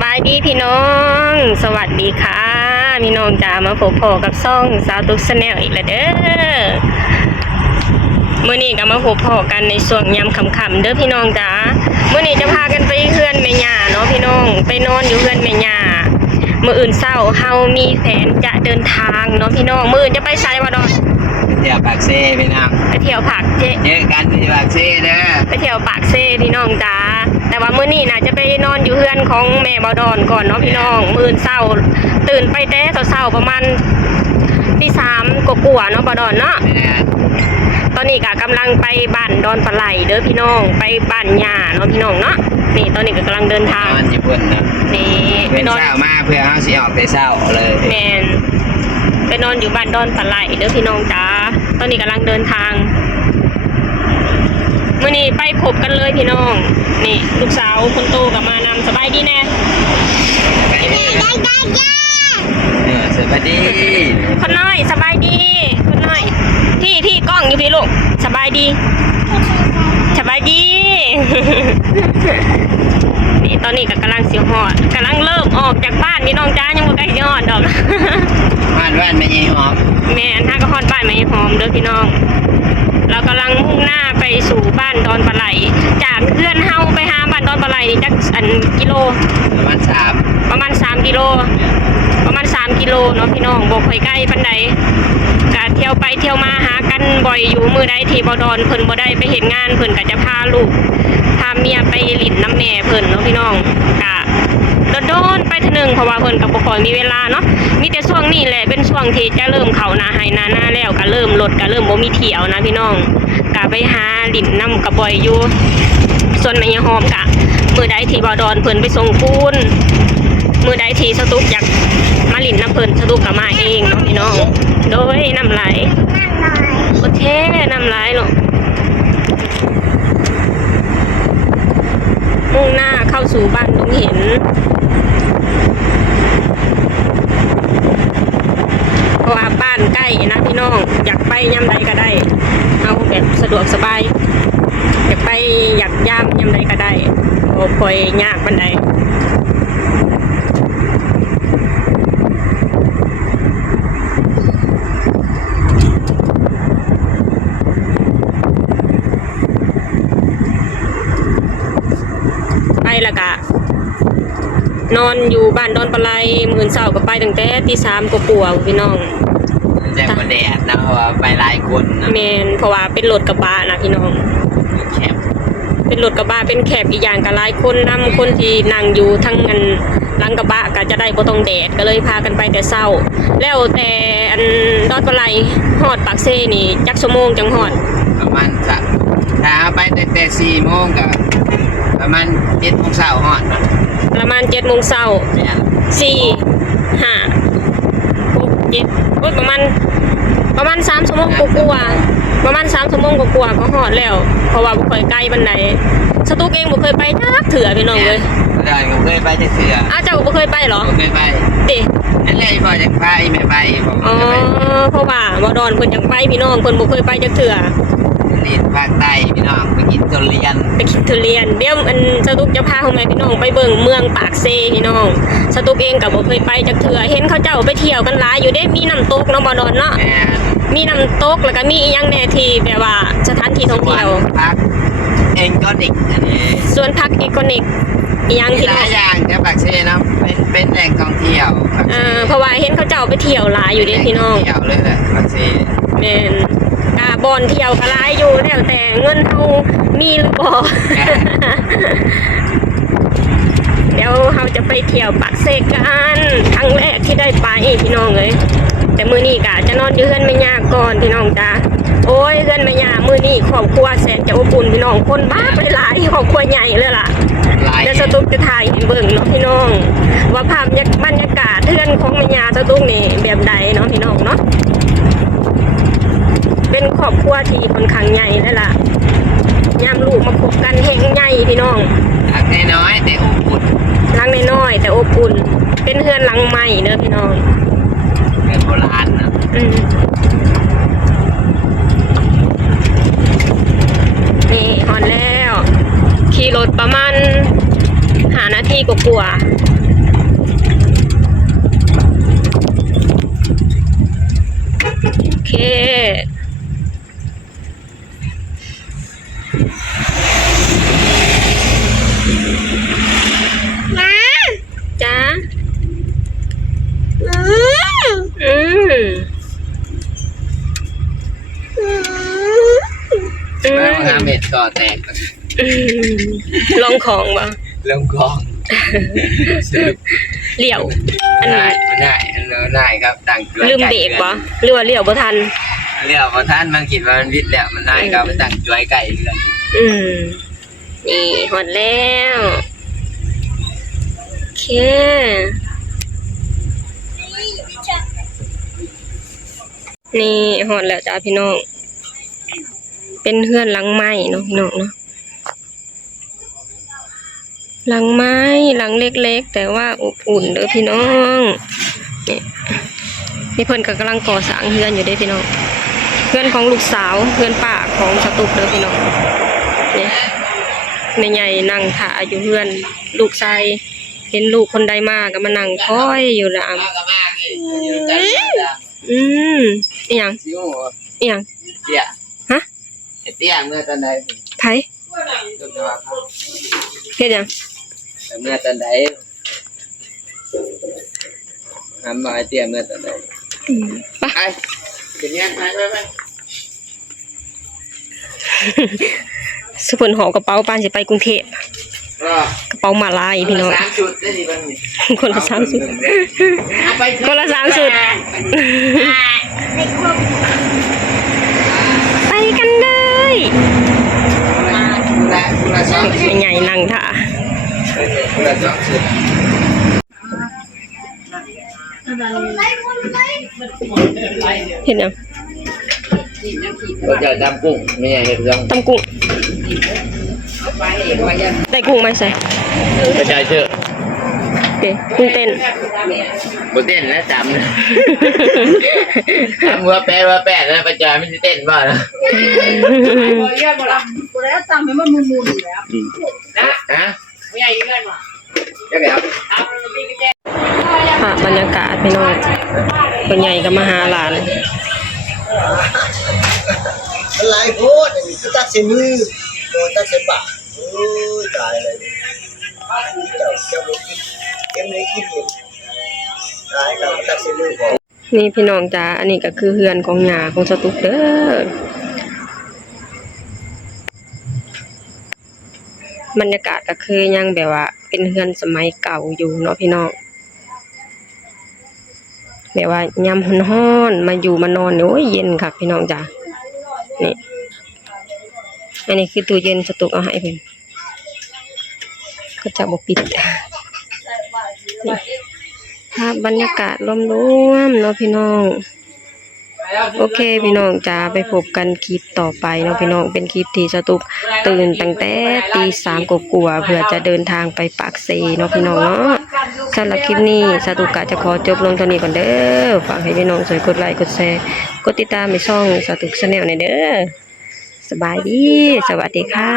บายดีพี่น้องสวัสดีค่ะพี่น้องจ๋ามาพบพอกับซ่องสาวตุ๊กชาแนลอีกแล้วเด้อมื้อนี้ก็มาพบพอกันในช่วงยามค่ำๆเด้อพี่น้องจ๋ามื้อนี้จะพากันไปเฮือนแม่ย่าเนาะพี่น้องไปนอนอยู่เฮือนแม่ย่ามื้ออื่นเช้าเฮามีแผนจะเดินทางเนาะพี่น้องมื้ออื่นจะไปไสวะดอนเที่ยวปากเซ่พี่น้องไปเที่ยวผักเจอกันที่ปากเซ่เด้อไปเที่ยวปากเซ่พี่น้องจ๋าแต่ว่ามื้อนี้น่ะจะไปนอนอยู่เฮือนของแม่บ่ดอนก่อนเนาะพี่น้องมื้อเช้าตื่นไปแต่เช้าประมาณตี 3กว่าๆเนาะบ่ดอนเนาะตอนนี้ก็กำลังไปบ้านดอนปลาไหลเด้อพี่น้องไปบ้านย่าเนาะพี่น้องเนาะนี่ตอนนี้ก็กำลังเดินทางนอนญี่ปุ่นเนาะนี่ไปนอนเช้ามาเพื่อเฮาสิออกแต่เช้าเลยแม่นไปนอนอยู่บ้านดอนปลาไหลเด้อพี่น้องจ๋าตอนนี้กำลังเดินทางมื้อนี้ไปพบกันเลยพี่น้องนี่ลูกสาวคนโตกับมานำสบายดีแน่สวัสดีคนน้อยสบายดีคนน้อยพี่กล้องอยู่พี่ลูกสบายดีสบายดีนี่ตอนนี้ก็กำลังเสียหอดกำลังเริ่มออกจากบ้านพี่น้องจ้ายังบ่ใกล้จะหอดดอกบ้านไม่ใช่หอมแม่ถ้าก็ฮอดบ้านไม่หอมเด้อพี่น้องเรากำลังมุ่งหน้าไปสู่บ้านดอนปลาไหลจากเพื่อนเฮาไปหาบ้านดอนปลาไหลนี่จักกิโลประมาณ3กิโลประมาณ3กิโลเนาะพี่น้องบ่ค่อยใกล้ปานใดก็เที่ยวไปเที่ยวมาหากันบ่อยอยู่มื้อใดที่บ่ดอนเพิ่นบ่ได้ไปเฮ็ดงานเพิ่นก็จะพาลูกพาเมียไปลิ้นน้ำแม่เพิ่นเนาะพี่น้องก็โดนไปทีนึงเพราะว่าเพิ่นก็บ่ค่อยมีเวลาเนาะมีแต่ช่วงนี้แหละเป็นช่วงที่จะเริ่มเข้าหน้าไร่หน้าแล้วก็เริ่มรถก็เริ่มบ่มีเที่ยวนะพี่น้องก็ไปหาลิ้นน้ำก็บ่อยอยู่ส่วนแม่ยายหอมก็มื้อใดที่บ่ดอนเพิ่นไปส่งปูนมื้อใดที่สตุกอยากมาลิ้นน้ำเพิ่นสตุกก็มาเองเนาะพี่น้องโดยน้ำไหลโอเคน้ำไหลเนาะมุ่งหน้าเข้าสู่บ้านดงเห็นเพราะว่าบ้านใกล้นะพี่น้องอยากไปยามใดก็ได้เอาแบบสะดวกสบายอยากไปอยากย่ามยามใดก็ได้โอ้คอยยากบันไดแล้วก็นอนอยู่บ้านดอนปลาไหลมื้อเช้าก็ไปตั้งแต่ตี 3กว่าๆพี่น้องแจ้งบ่แดดนะเพราะว่าไปหลายคนนะแม่นเพราะว่าเป็นรถกระบะนะพี่น้องแคบเป็นรถกระบะเป็นแคบอีกอย่างก็หลายคนนำคนที่นั่งอยู่ทั้งอันหลังกระบะก็จะได้บ่ต้องแดดก็เลยพากันไปแต่เช้าแล้วแต่อันดอนปลาไหลฮอดปากเซ่นี่จักชั่วโมงจังฮอดประมาณสักถ้าไปแต่4 โมงก็ประมาณ7 โมงเช้าฮอดประมาณ7 โมงเช้า4 5 6 7ประมาณ3 ชั่วโมงกว่าประมาณ3 ชั่วโมงกว่าก็ฮอดแล้วเพราะว่าบ่ค่อยไกลปานใดสตุกเองบ่เคยไปจักเถื่อพี่น้องเลยได้บ่เคยไปจักเถื่อเจ้าบ่เคยไปเหรอบ่เคยไปตินั่นแหละพ่ออยากไปแม่ไปเพราะว่าบ่ดอนเพิ่นอยากไปพี่น้องเพิ่นบ่เคยไปจักเถื่อนี่ภาคใต้พี่น้องไปกินทุเรียนเดี๋ยวสตุกจะพาของแม่พี่น้องไปเบิ่งเมืองปากเซ่พี่น้องสตุกเองก็บ่เคยไปจักเถื่อเห็นเขาเจ้าไปเที่ยวกันหลายอยู่เด้มีน้ำตกเนาะบ่ดอนเนาะมีน้ำตกแล้วก็มีอีหยังแน่ที่แบบว่าสถานที่ท่องเที่ยวพักเอกอนิกสวนพักเอกอนิกอีหยังที่หลายอย่างแถวปากเซ่เนาะเป็นแหล่งท่องเที่ยวเพราะว่าเห็นเขาเจ้าไปเที่ยวหลายอยู่เด้พี่น้องเที่ยวเลยแหละปากเซ่แม่นบอนเที่ยวก็หลายอยู่แล้วแต่เงินเฮามีหรือบ่เดี๋ยวเฮาจะไปเที่ยวปากเซ่กันครั้งแรกที่ได้ไปพี่น้องเอ้ยแต่มื้อนี้ก็จะนอนอยู่เฮือนแม่ย่าก่อนพี่น้องจ้าโอ้ยเฮือนแม่ย่ามื้อนี้ครอบครัวแสนจะอบอุ่นพี่น้องคนบ้าไปหลายครอบครัวใหญ่เลยล่ะเดี๋ยวสตุ๊กจะถ่ายให้เบิ่งเนาะพี่น้องว่าภาพบรรยากาศเฮือนของแม่ย่าสตุ๊กนี่แบบใดเนาะพี่น้องเนาะเป็นครอบครัวที่ค่อนข้างใหญ่เลยล่ะยามลูกมาคบกันแห่งใหญ่พี่น้องหลังน้อยแต่อบอุ่นหลังน้อยแต่อบอุ่นเป็นเฮือนหลังใหม่เด้อพี่น้องเฮือนโบราณนะนี่ฮอนแล้วขี่รถประมาณ5 นาทีกว่า ต่อแตก ลงของบ่ เริ่มกอง เลี้ยวอัน ได้ได้ครับต่างเกลือ ลืมเบรกบ่หรือว่าเลี้ยวบ่ทัน เรียกว่าท่านมันคิดว่ามันวิทย์แล้วมันได้ครับมันต่างจ้วยไก่เรื่อง นี่หอดแล้วโอเคนี่หอดแล้วจ้าพี่น้องเป็นเฮือนหลังไม้เนาะพี่น้องเนาะหลังไม้หลังเล็กๆแต่ว่าอบอุ่นเด้อพี่น้องนี่เพิ่นก็กำลังก่อสร้างเฮือนอยู่เด้อพี่น้องเฮือนของลูกสาวเฮือนป้าของสตุกเด้อพี่น้องนี่แม่ใหญ่นั่งถ่าอยู่เฮือนลูกชายเห็นลูกคนใดมาก็มานั่งคอยอยู่ละอีหยัง ซิว อีหยัง เตี้ย ฮะ เตี้ยเมื่อตอนใด ไผเฮ็ดหยัง เมื่อตอนใดทำมาเตี้ยเมื่อตอนใด ไป ไปเป็นยังไงไป สุพรรณหอบกระเป๋าปานสิไปกรุงเทพ ก็ กระเป๋ามาลายพี่น้อง 3 ชุดได้สิบังนี่ คนละ3ชุดคนละ3ชุดไปกันเลย คนละ2ชุด แม่ใหญ่นั่งท่า คนละ2ชุด เห็นยัง ก็จะทำกุ้งไม่ใช่เห็ดยัง ตำกุ้งได้กุ้งไหมใส่ ไม่ใช่เชื่อ โอเคกุ้งเต้น บนเต้นนะจำนะทำหัวแปะนะประจาไม่ได้เต้นบ้านะ แล้วตามให้มันมูนอยู่แล้ว ฮะ ไม่ใหญ่เกินว่ะ ก็แบบ ค่ะบรรยากาศพี่น้องคนใหญ่ก็มาหาหลาน หลายโพดนี่คือตัดเส้นมือโดนตัดเส้นปากโอ้ยตายเลยเจ้าไม่กินเอ็มไม่กินเลยตายแล้วตัดเส้นมือของ นี่พี่น้องจ้าอันนี้ก็คือเฮือนของหญ้าของสตุกเด้อบรรยากาศก็คือยังแบบว่า เป็นเฮือนสมัยเก่าอยู่เนาะพี่น้องแบบว่ายามร้อนๆมาอยู่มานอนเนี่ยโอ้ยเย็นค่ะพี่น้องจ้านี่อันนี้คือตู้เย็นสตุกเอาให้เพิ่นก็จะบ่ปิดนี่ภาพบรรยากาศรวมๆเนาะพี่น้องโอเคพี่น้องจ้าไปพบกันคลิปต่อไปเนาะพี่น้องเป็นคลิปที่สตุกตื่นตั้งแต่ตี3กว่าๆเพื่อจะเดินทางไปปากเซเนาะพี่น้องเนาะสำหรับคลิปนี้สตุกกะจะขอจบลงเท่านี้ก่อนเด้อฝากให้พี่น้องช่วยกดไลค์กดแชร์กดติดตามในช่องสตุก Channel หน่อยเด้อสบายดีสวัสดีค่ะ